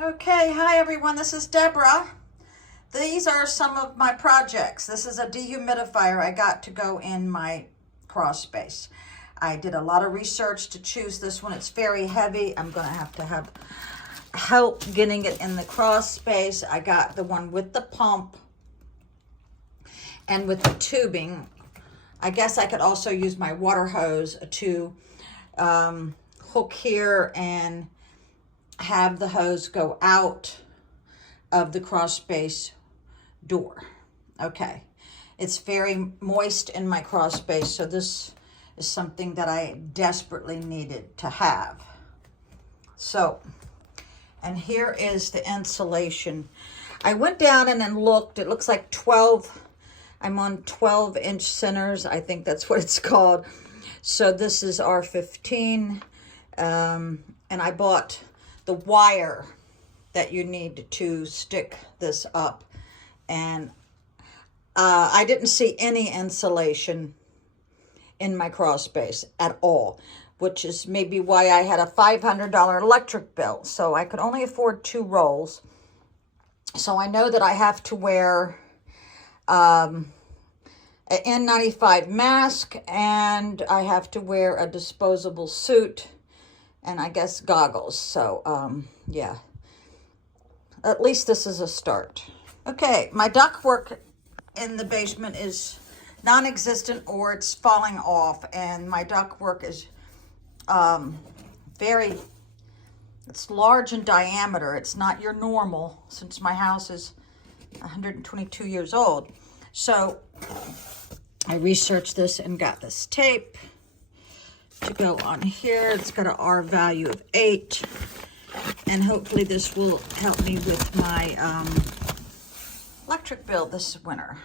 Okay, hi everyone, this is Deborah. These are some of my projects. This is a dehumidifier I got to go in my crawl space. I did a lot of research to choose this one. It's very heavy. I'm gonna have to have help getting it in the crawl space. I got the one with the pump and with the tubing. I guess I could also use my water hose to hook here and have the hose go out of the crawl space door. Okay, it's very moist in my crawl space, so this is something that I desperately needed to have. So, and here is the insulation. I went down and then looked. It looks like 12, I'm on 12-inch centers. I think that's what it's called. So this is R15, and I bought the wire that you need to stick this up, and I didn't see any insulation in my crawl space at all, which is maybe why I had a $500 electric bill. So I could only afford 2 rolls. So I know that I have to wear an N95 mask, and I have to wear a disposable suit, and I guess goggles. So yeah, at least this is a start. Okay, my ductwork in the basement is non-existent, or it's falling off, and my ductwork is it's large in diameter. It's not your normal, since my house is 122 years old. So I researched this and got this tape to go on here. It's got an R value of 8, and hopefully this will help me with my electric bill this winter.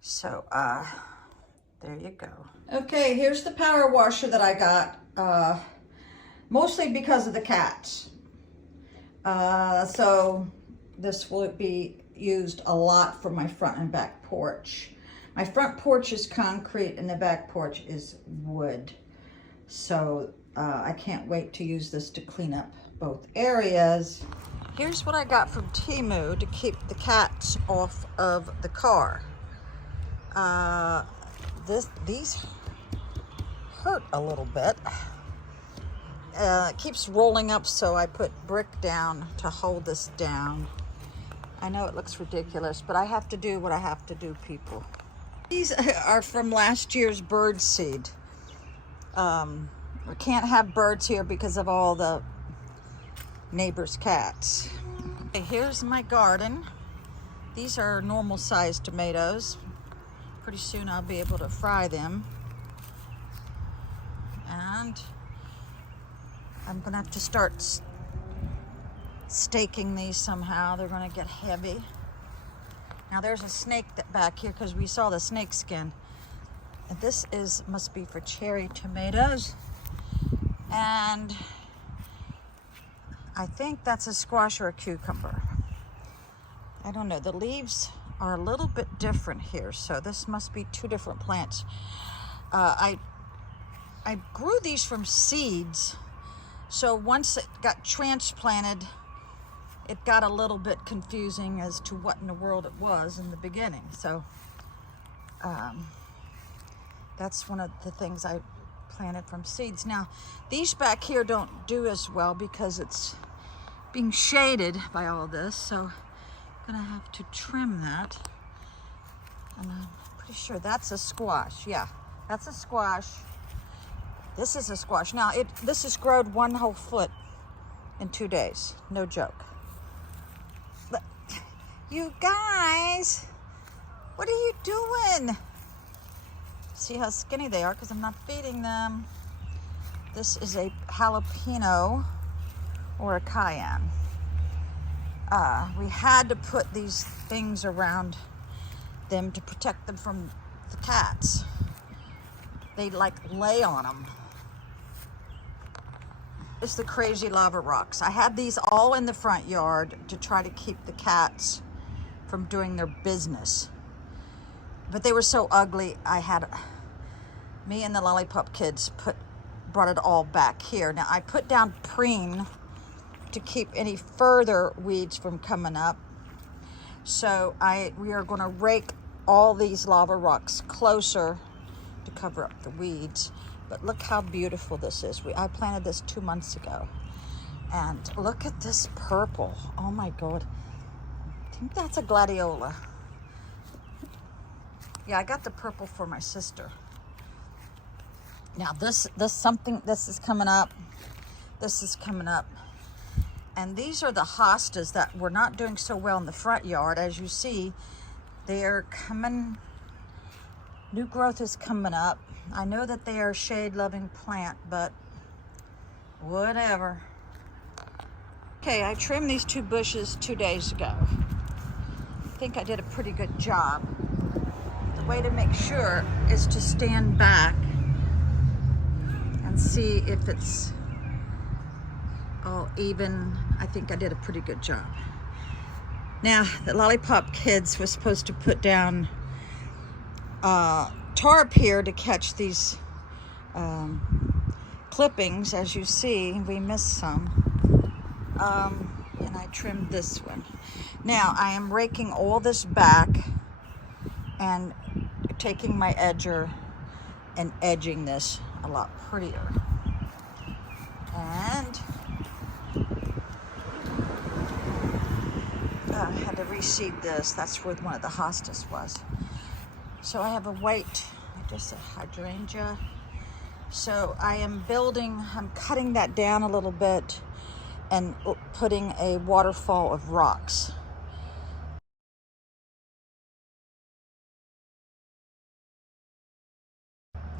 So there you go. Okay, here's the power washer that I got, mostly because of the cats. So this will be used a lot for my front and back porch. My front porch is concrete and the back porch is wood. So I can't wait to use this to clean up both areas. Here's what I got from Temu to keep the cats off of the car. These hurt a little bit. It keeps rolling up, so I put brick down to hold this down. I know it looks ridiculous, but I have to do what I have to do, people. These are from last year's bird seed. We can't have birds here because of all the neighbors' cats. Okay, here's my garden. These are normal sized tomatoes. Pretty soon I'll be able to fry them. And I'm gonna have to start staking these somehow. They're gonna get heavy. Now there's a snake back here because we saw the snake skin. And this must be for cherry tomatoes. And I think that's a squash or a cucumber. I don't know. The leaves are a little bit different here, so this must be 2 different plants. I grew these from seeds, so once it got transplanted, it got a little bit confusing as to what in the world it was in the beginning. So that's one of the things I planted from seeds. Now, these back here don't do as well because it's being shaded by all this, so I'm gonna have to trim that. And I'm pretty sure that's a squash. Yeah, that's a squash. This is a squash. Now, this has grown 1 whole foot in 2 days. No joke. But you guys, what are you doing? See how skinny they are because I'm not feeding them. This is a jalapeno or a cayenne. We had to put these things around them to protect them from the cats. They like lay on them. It's the crazy lava rocks. I had these all in the front yard to try to keep the cats from doing their business. But they were so ugly, me and the Lollipop kids brought it all back here. Now I put down preen to keep any further weeds from coming up. So we are going to rake all these lava rocks closer to cover up the weeds. But look how beautiful this is. I planted this 2 months ago. And look at this purple. Oh my God. I think that's a gladiola. Yeah, I got the purple for my sister. Now this is coming up. This is coming up. And these are the hostas that were not doing so well in the front yard. As you see, they're coming, new growth is coming up. I know that they are a shade-loving plant, but whatever. Okay, I trimmed these 2 bushes 2 days ago. I think I did a pretty good job. The way to make sure is to stand back and see if it's all even. I think I did a pretty good job. Now, the Lollipop Kids was supposed to put down tarp here to catch these clippings. As you see, we missed some. And I trimmed this one. Now, I am raking all this back and taking my edger and edging this a lot prettier. And I had to reseed this. That's where one of the hostas was. So I have a white, just a hydrangea. So I'm cutting that down a little bit and putting a waterfall of rocks.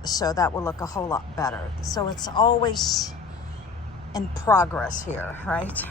So that will look a whole lot better. So it's always in progress here, right?